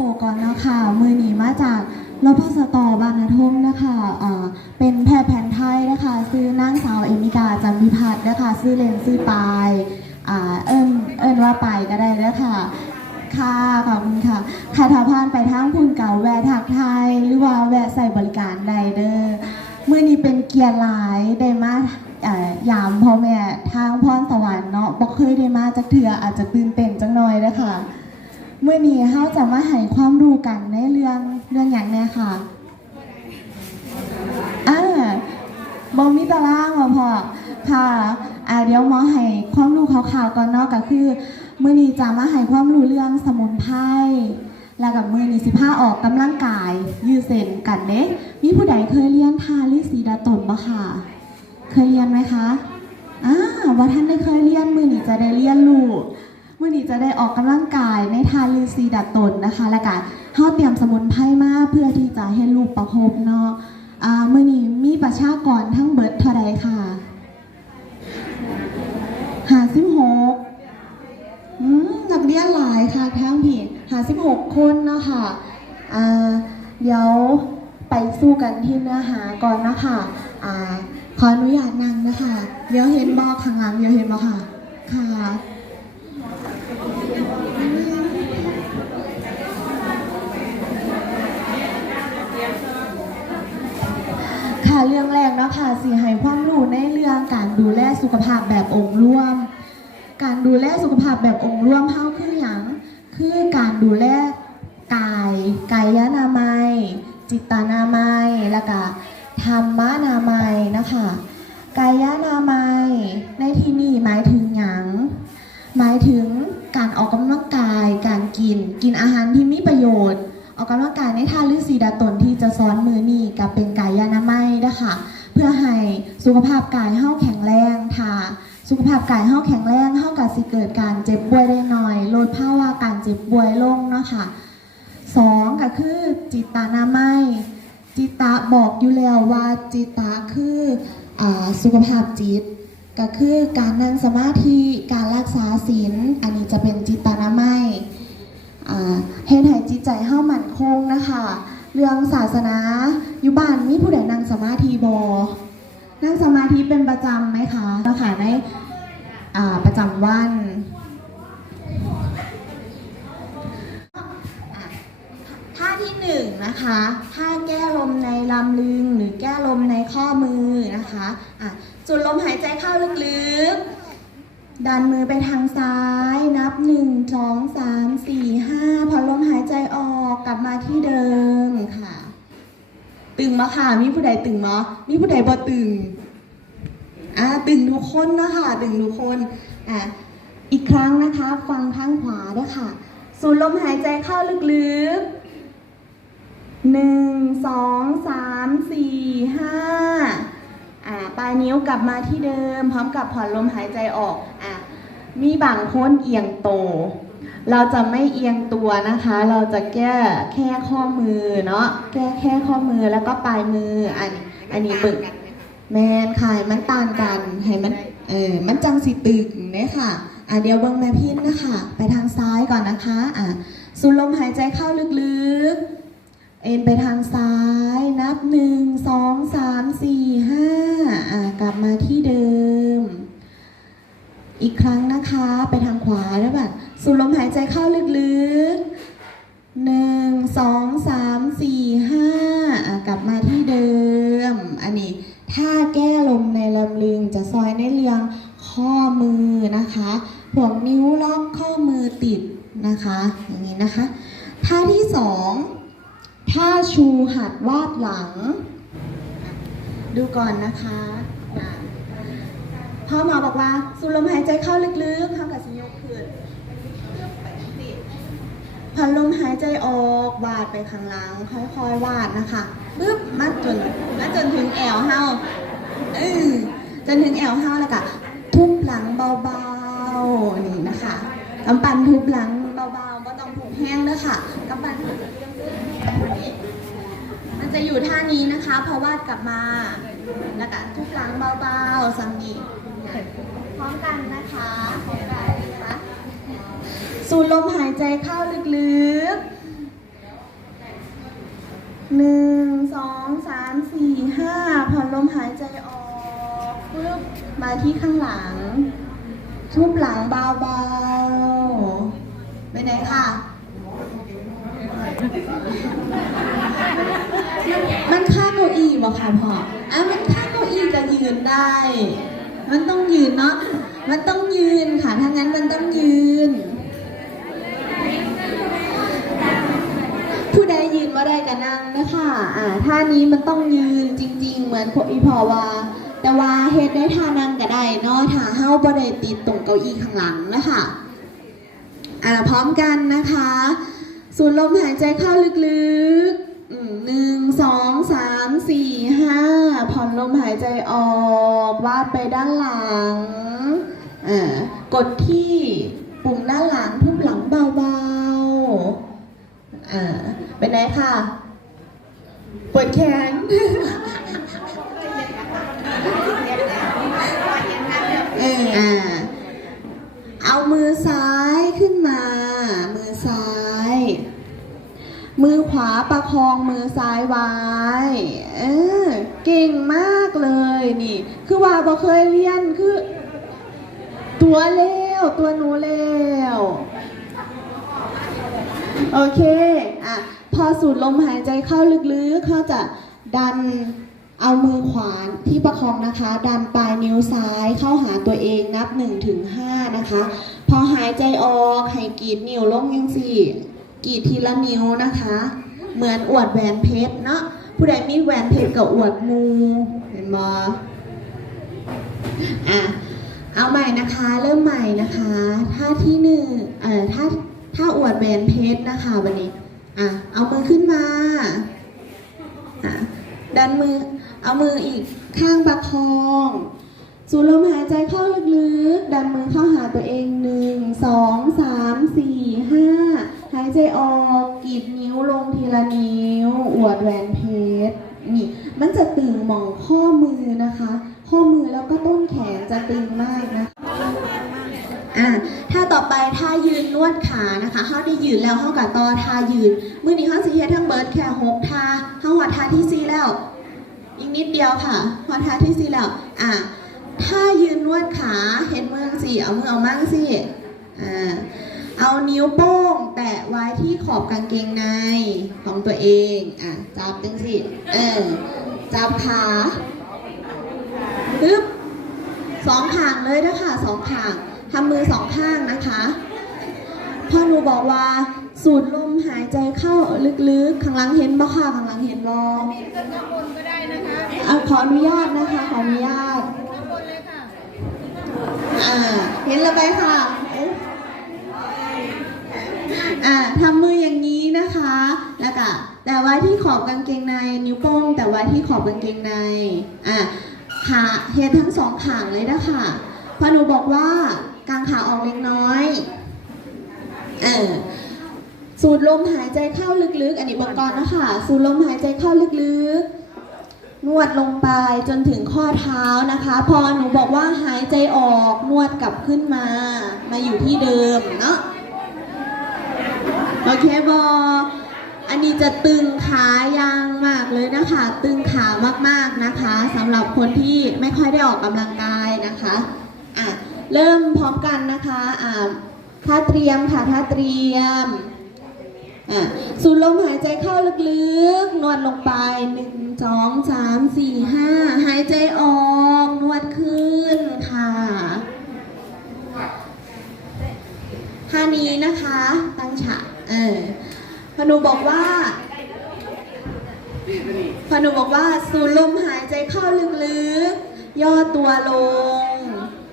ตัวก่อนนะคะมือหนีมาจากรพสตบางนาทมนะคะอ่าเป็นแพทย์แผนไทยนะคะซื้อนางสาวเอมิกาจันพิพัฒน์นะคะซื้อเลนซื้อปลายเอิญเอิญว่าไปายก็ได้เลยค่ะค่ะขอบคุณค่ะค่ะถ้าผ่านไปทางพุ่นเก่าแวะทักไทย หรือว่าแวะใส่บริการใดเด้อมื่อนี้เป็นเกียรติหลายได้มาอยามพ่อแม่ทางพรสวรรค์เนาะบ่เคยได้มาจักเถืออาจจะตื่นเต้นจังหน่อยเด้ค่ะ เมื่อนี้เฮาจะมาให้ความรู้กันในเรื่องเรื่องหยังแน่ค่ะอ่าบ่มีตารางบ่พอค่ะอ่าเดี๋ยวมอให้ความรู้คร่าวๆก่อนเนาะก็คือมื่อนี้จะมาให้ความรู้เรื่องสมุนไพรแล้วกับมือนี้สิผ้าออกกำลังกาย ยืดเส้นกันเด้มีผู้ใดเคยเรียนทาลิสีดาตนปะค่ะ เคยเรียนไหมคะอ่าว่าท่านได้เคยเรียนมือนี้จะได้เรียนรู้มือนี้จะได้ออกกำลังกายในทา ลิสีดตนนะคะ แล้วก็เฮาเตรียมสมุนไพรมาเพื่อที่จะให้ลูกประคบเนาะอ่ามือนี้มีประชากรทั้งเบิดเท่าใดค่ะหาสิบหกอืมนักเรียนหลายค่ะทั้งพี่หาสิบหกคนเนาะค่ะอ่าเดี๋ยวไปสู้กันที่เนื้อหาก่อนนะคะอ่าขออนุญาตนั่งนะคะ เดี๋ยวเห็นบอกข้างหลังเดี๋ยวเห็นบอกค่ะ ค่ะ ค่ะเรื่องแรกเนาะค่ะสีให้ความรู้ในเรื่องการดูแลสุขภาพแบบองค์รวม การดูแลสุขภาพแบบองค์รวมเฮาคืออย่างคือการดูแลกายกายนามัย จิตานามัย แล้วก็ธรรมนามัยนะคะกายนามัยในที่นี้หมายถึงหยังหมายถึงการออกกำลังกาย การกิน กินอาหารที่มีประโยชน์ ออกกำลังกายในท่าฤาษีดาตนที่จะซ้อนมือนี่กับเป็นกายานามัยนะคะเพื่อให้สุขภาพกายเฮาแข็งแรงค่ะ สุขภาพกายเฮาแข็งแรงเฮากับสิเกิดการเจ็บป่วยได้หน่อย ลดภาวะการเจ็บป่วยลงเนาะค่ะสองก็คือจิตานามัยจิตะบอกอยู่แล้วว่าจิตะคืออสุขภาพจิต ก็คือการนั่งสมาธิการรักษาศีลอันนี้จะเป็นจิตานามัยอ่า เฮ็ดให้จิตใจเฮามั่นคงนะคะ เรื่องศาสนาอยู่บ้านมีผู้ใดนั่งสมาธิบอนั่งสมาธิเป็นประจำไหมคะแล้วค่ะในประจำวันท่าที่หนึ่งนะคะท่าแก้ลมในลำลึงหรือแก้ลมในข้อมือนะคะะสูดลมหายใจเข้าลึกๆ ดันมือไปทางซ้าย นับหนึ่งสองสามสี่ห้า ลับมาที่เดิมค่ะ ตึงมาค่ะ มีผู้ใดตึงมามีผู้ใดบ่ตึงอะตึงทุกคนนะคะตึงทุกคนอะอีกครั้งนะคะ ฟังข้างขวาด้วยค่ะ สูดลมหายใจเข้าลึกๆหนึ่งสองสามสี่ห้าอ่าปลายนิ้วกลับมาที่เดิม พร้อมกับผ่อนลมหายใจออกอะมีบางคนเอียงโต เราจะไม่เอียงตัวนะคะ เราจะแก้แค่ข้อมือเนาะ แก้แค่ข้อมือแล้วก็ปลายมือ อันอันนี้ปึกแมนค่ะมันต่างกันให้มัน เออ มันจังสิตึกเนี่ยค่ะ อะเดี๋ยวเบิ้งแม่พินนะคะ ไปทางซ้ายก่อนนะคะ อะ สูดลมหายใจเข้าลึกๆ เอ็นไปทางซ้าย นับหนึ่งสองสามสี่ห้าอะ กลับมาที่เดิม อีกครั้งนะคะ ไปทางขวาแล้วแบบ สูดลมหายใจเข้าลึกๆหนึ่งสองสามสี่ห้ากลับมาที่เดิม อันนี้ถ้าแก้ลมในลำลึงจะซอยในเรียงข้อมือนะคะพวกนิ้วล็อกข้อมือติดนะคะ อย่างนี้นะคะ ท่าที่สองท่าชูหัดวาดหลัง ดูก่อนนะคะอะพ่อหมอบอกว่า สูดลมหายใจเข้าลึกๆเข้ากับสิยกขึ้น ผ่อนลมหายใจออกวาดไปข้างหลังค่อยๆวาดนะคะปึ๊บมาจนมาจนถึงแอวเฮาเออจนถึงแอวเฮาแล้วก็ทุบหลังเบาๆนี่นะคะกำปั้นทุบหลังเบาๆไม่ต้องถูกแห้งเด้อค่ะกำปั้นมันจะอยู่ท่านี้นะคะ พอวาดกลับมาแล้วก็ทุบหลังเบาๆสังนี้พร้อมกันนะคะพร้อมกันนะคะ สูดลมหายใจเข้าลึกๆหนึ่งสองสามสี่ห้าผ่อนลมหายใจออกปึ๊บมาที่ข้างหลัง ทุบหลังเบาๆไปไหนค่ะ มันค่าเก้าอี้บ่ค่ะพ่ออะมันค่าเก้าอี้จะยืนได้ มันต้องยืนเนาะ มันต้องยืนค่ะ ถ้างั้นมันต้องยืน ผู้ใดยืนมาได้ก็นั่งนะคะอ่าท่านี้มันต้องยืนจริง ๆ เหมือนอีพอว่าแต่ว่าเฮ็ดได้ท่านั่งก็ได้เนาะถ้าเฮาบ่ได้ติดตรงเก้าอี้ข้างหลังนะคะอ่าพร้อมกันนะคะสูดลมหายใจเข้าลึกๆอืมหนึ่งสองสามสี่ห้าผ่อนลมหายใจออกวาดไปด้านหลังอ่ากดที่ปุ่มด้านหลังทุบหลังเบาๆอ่า ไปไหนค่ะปวดแขนเอออ่าเอามือซ้ายขึ้นมา มือซ้าย มือขวาประคองมือซ้ายไว้ เออ เก่งมากเลยนี่ คือว่าบ่เคยเรียนคือ ตัวเร็วตัวหนูเร็วโอเค อะพ อสูดลมหายใจเข้าลึกๆเขาจะดันเอามือขวาที่ประคองนะคะ ดันปลายนิ้วซ้ายเข้าหาตัวเองนับ1ถึง5นะคะ พอหายใจออกให้กรีดนิ้วลงยังสี่กรีดทีละนิ้วนะคะ เหมือนอวดแหวนเพชรเนาะผู้ใดมีแหวนเพชรกับอวดมูเห็นบออะเอาใหม่นะคะ เริ่มใหม่นะคะท่าที่หนึ่งเอ่อท่าท่าอวดแหวนเพชรนะคะวันนี้ อะเอามือขึ้นมาอะดันมือ เอามืออีกข้างประคองสูดลมหายใจเข้าลึกๆ ดันมือเข้าหาตัวเองหนึ่งสองสามสี่ห้าหายใจออกกีดนิ้วลงทีละนิ้ว อวดแหวนเพชรนี่ มันจะตึงหมองข้อมือนะคะ ข้อมือแล้วก็ต้นแขนจะตึงมากนะ อ่าถ้าต่อไปท่ายืนนวดขานะคะเขาได้ยืนแล้วเขากับต่อท่ายืนมือนี้เขาสิเฮ็ดทั้งเบิร์ดแค่หกท่าเขาหัวท่าที่สี่แล้ว อีกนิดเดียวค่ะหัวท่าที่สี่แล้วอ่าถ้ายืนนวดขาเห็นมือสิเอามือเอามั่งสิอ่าเอานิ้วโป้งแตะไว้ที่ขอบกางเกงในของตัวเองอะจับจังสิเออจับขาปึ๊บสองข้างเลยนะคะสองข้าง ทำมือสองข้างนะคะพ่อหนูบอกว่าสูดลมหายใจเข้าลึกๆข้างหลังเห็นบ่ค่ะข้างหลังเห็นบ่ขึ้นข้างบนก็ได้นะคะอะขออนุญาตนะคะ ขออนุญาตข้างบนเลยค่ะอ่าเห็นแล้วไปค่ะอ่าทำมืออย่างนี้นะคะ แล้วก็แต่ไว้ที่ขอบกางเกงในนิ้วโป้ง แต่ไว้ที่ขอบกางเกงในอ่าขาเฮ็ดทั้งสองขางเลยนะคะพอหนูบอกว่า กางขาออกเล็กน้อยเออสูดลมหายใจเข้าลึกๆ อันนี้บอกก่อนนะคะ สูดลมหายใจเข้าลึกๆ นวดลงไปจนถึงข้อเท้านะคะ พอหนูบอกว่าหายใจออกนวดกลับขึ้นมา มาอยู่ที่เดิมเนาะ โอเคบออันนี้จะตึงขายางมากเลยนะคะ ตึงขามากๆนะคะสำหรับคนที่ไม่ค่อยได้ออกกำลังกายนะคะ อะ เริ่มพร้อมกันนะคะอ่าท่าเตรียมค่ะท่าเตรียมอะสูดลมหายใจเข้าลึกๆ นวดลงไปหนึ่งสองสามสี่ห้าหายใจออก นวดขึ้นค่ะท่านี้นะคะ ตั้งฉากเออพอหนูบอกว่าพอหนูบอกว่าสูดลมหายใจเข้าลึกๆ ย่อตัวลง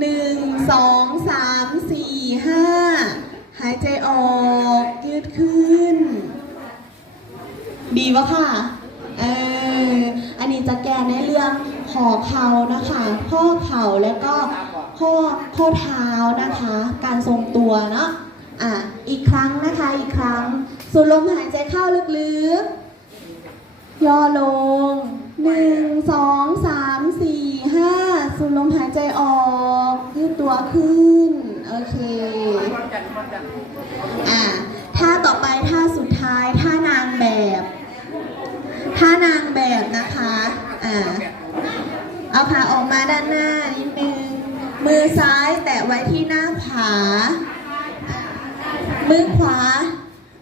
หนึ่งสองสามสี่ห้าหายใจออก ยืดขึ้น ดีปะค่ะ เออ อันนี้จะแก้ในเรื่องขอเข่านะคะ ข้อเข่าแล้วก็ข้อข้อเท้านะคะ การทรงตัวเนาะ อะ อีกครั้งนะคะ อีกครั้ง สูดลมหายใจเข้าลึกๆ ย่อลงหนึ่งสองสามสี่ห้า สูดลมหายใจออก ยืดตัวขึ้น โอเค อ่าท่าต่อไปท่าสุดท้ายท่านางแบบท่านางแบบนะคะ อ่า เอาขาออกมาด้านหน้านิดนึง มือซ้ายแตะไว้ที่หน้าผา มือขวา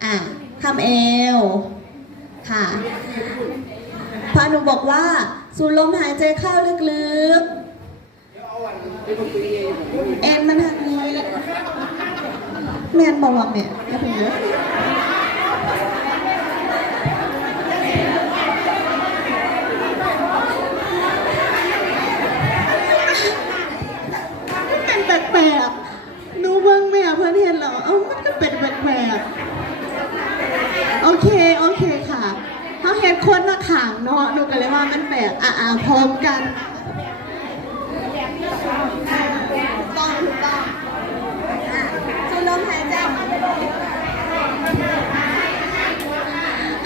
อ่าทำเอว ค่ะพานุบอกว่า สูดลมหายใจเข้าลึกๆ เอ็นมันทางนี้แมนบอกว่าแม่อย่เพิ่งเยอะมันเป็นแปลกๆหนูเบิ่งแม่เพื่อนเห็นแล้วเอ้ามันก็เป็นแปลกๆ โอเค โอเคค่ะเขาเห็นคนมาขางเนาะหนูก็เลยว่ามันแปลก อะอะพร้อมกันต้องถูกต้องอะสูดลมหายใจเข้าไปเลย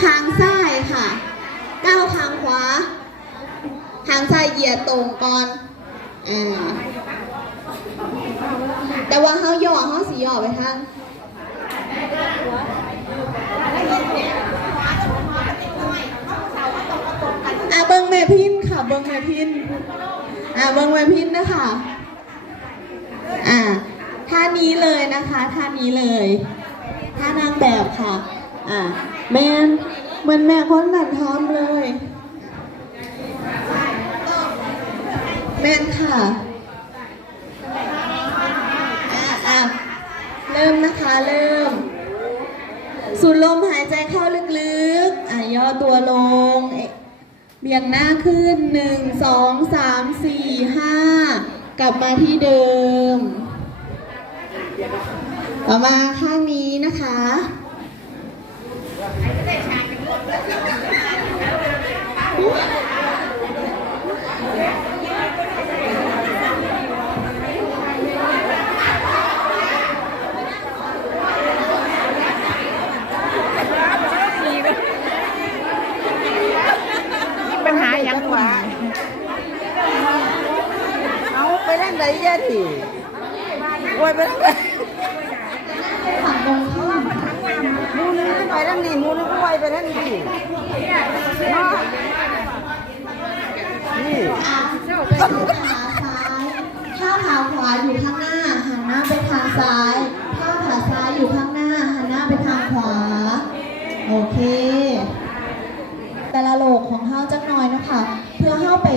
ทางซ้ายค่ะ ก้าวทางขวา ทางซ้ายเหยียด ตรงก่อนอ่าแต่ว่าเขาย่อเขาสีย่อไปทางอะเบิงแม่พินค่ะ เบิงแม่พินอะเบิงแม่พินนะคะอะท่านี้เลยนะคะท่านี้เลยท่านางแบบค่ะ อะแม่นเหมือนแม่คนนั้นทำเลย แม่นค่ะอะอะเริ่มนะคะเริ่ม สูดลมหายใจเข้าลึกๆ อะย่อตัวลง เบี่ยงหน้าขึ้นหนึ่งสองสามสี่ห้ากลับมาที่เดิม ต่อมาข้างนี้นะคะ ปัญหาอย่างหวะ เอาไปทางไหนยะดิโวยไปทางไหน ฝั่งตรงข้าม หมูนึงไปทางนี้หมูนึงก็ ไปทางนี้เนาะนี่อะขาซ้ายถ้าขาขวาอยู่ข้างหน้า หันหน้าไปทางซ้าย ถ้าขาซ้ายอยู่ข้างหน้า หันหน้าไปทางขวา โอเค แต่ละโหลกของเฮาจักหน่อยนะคะ เพื่อเฮาไป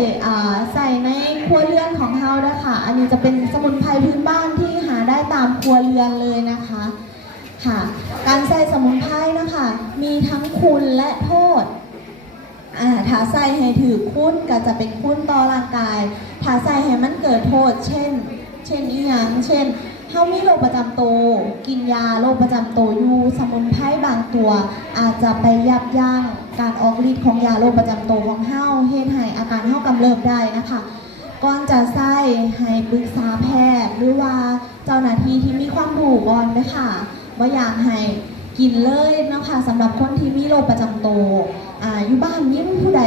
ใส่ในครัวเรือนของเฮานะคะอันนี้จะเป็นสมุนไพรพื้นบ้านที่หาได้ตามครัวเรือนเลยนะคะ ค่ะ การใส่สมุนไพรนะคะ มีทั้งคุณและโทษอ่าถ้าใส่ให้ถือคุ้นก็จะเป็นคุ้นต่อร่างกายถ้าใส่ให้มันเกิดโทษ เช่น เช่นอีหยังเช่นเฮามีโรคประจำตัวกินยาโรคประจำตัวอยู่สมุนไพรบางตัว อาจจะไปยับยั้งการออกฤทธิ์ของยาโรคประจำตัวของเฮาเฮ็ดให้อาการเฮากำเริบได้นะคะก่อนจะใส่ให้ปรึกษาแพทย์ หรือว่าเจ้าหน้าที่ที่มีความรู้ก่อนนะคะ ว่าอยากให้กินเลยนะค่ะสำหรับคนที่มีโรคประจำตัวอ่าอยู่บ้านนี้ผู้ใด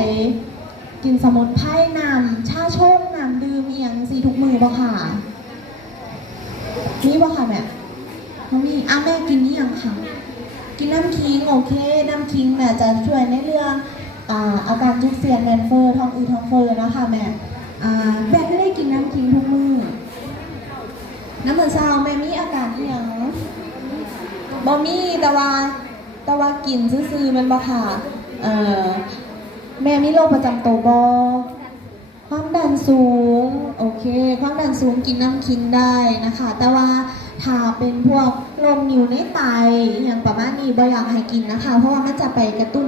กินสมุนไพรน้ำชาชงน้ำดื่มเอียงสีทุกมือบ่ค่ะมีบ่ค่ะแม่น้องมีอะแม่กินนี่ยังค่ะ กินน้ำคิงโอเค น้ำคิงแม่จะช่วยในเรื่องอาอาการจุกเสียดแมนเฟอร์ท้องอืดท้องเฟอร์นะคะแม่แม่ไม่ได้กินน้ำคิงทุกมือน้ำมันเช้าแม่มีอาการอหย่าง บ่มีแต่ว่าแต่ว่ากินซื่อๆมันบ่ค่ะเอ่อแม่มีโรคประจำตัวบ่ความดันสูงโอเค ความดันสูงกินน้ำคิงได้นะคะ แต่ว่าถ้าเป็นพวกลมนิ้วในไตอย่างประมาณนี้บ่อยากให้กินนะคะ เพราะว่ามันจะไปกระตุ้น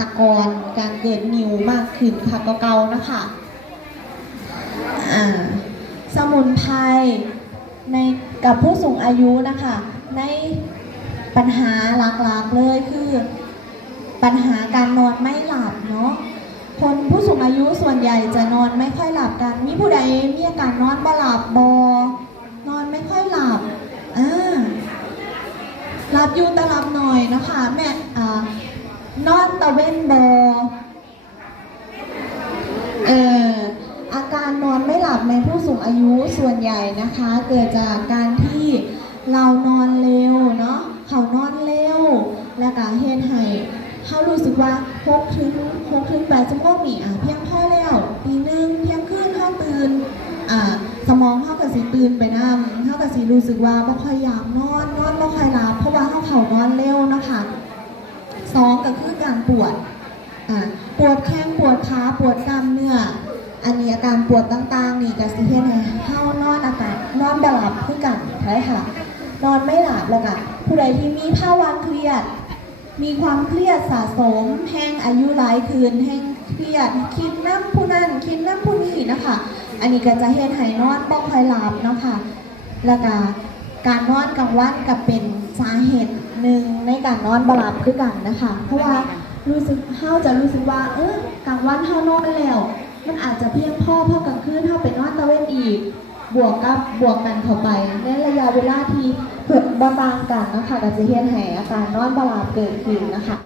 ตะกอนการเกิดนิวมากขึ้นค่ะก็เกาๆนะคะอ่าสมุนไพรในกับผู้สูงอายุนะคะ ใน ปัญหาหลักๆเลยคือ ปัญหาการนอนไม่หลับเนาะคนผู้สูงอายุส่วนใหญ่จะนอนไม่ค่อยหลับกัน มีผู้ใดมีอาการนอนบ่หลับบอนอนไม่ค่อยหลับอ่าหลับอยู่แต่หลับหน่อยนะคะแม่อ่านอนตะเว้นบอเอ่ออาการนอนไม่หลับในผู้สูงอายุส่วนใหญ่นะคะ เกิดจากการที่เรานอนเร็วเนาะ เขานอนเร็ว และก็เฮ็ดให้เขารู้สึกว่าพกถึงพกถึงแปดชั่วโมงนี่อะเพียงพอแล้วตีหนึ่งเที่ยงคืนเขาตื่นอ่าสมองเฮากับสีตื่นไปน้ำเฮากับสีรู้สึกว่าบ่ค่อยอยากนอนนอนบ่ค่อยหลับเพราะว่าเฮาเขานอนเร็วนะคะสองก็คือการปวดอ่าปวดแข้งปวดขาปวดกล้ามเนื้ออันนี้อาการปวดต่างๆ นี่ก็สิเฮ็ดให้เฮานอนอาการนอนบ่หลับคือกันใช่ค่ะ นอนไม่หลับแล้วก็ผู้ใดที่มีภาวะเครียด มีความเครียดสะสม แห้งอายุหลายคืน แห้งเครียด คิดน้ำผู้นั้นคิดน้ำผู้นี้นะคะ อันนี้ก็จะเฮ็ดให้นอนบ่ค่อยหลับเนาะค่ะแล้วก็การนอนกลางวันก็เป็นสาเหตุหนึ่งในการนอนบหลับคือกันนะคะ เพราะว่ารู้สึกเฮาจะรู้สึกว่า เออกลางวันเฮานอนแล้ว มันอาจจะเพียงพอเพอกลางคืนเฮาไปนอนตะเวนอีก บวกกับบวกกันเข้าไปในระยะเวลาที่ เกิดบ่ต่างกันนะคะก็จะเฮ็ดให้อาการนอนบ่หลับเกิดขึ้นนะคะ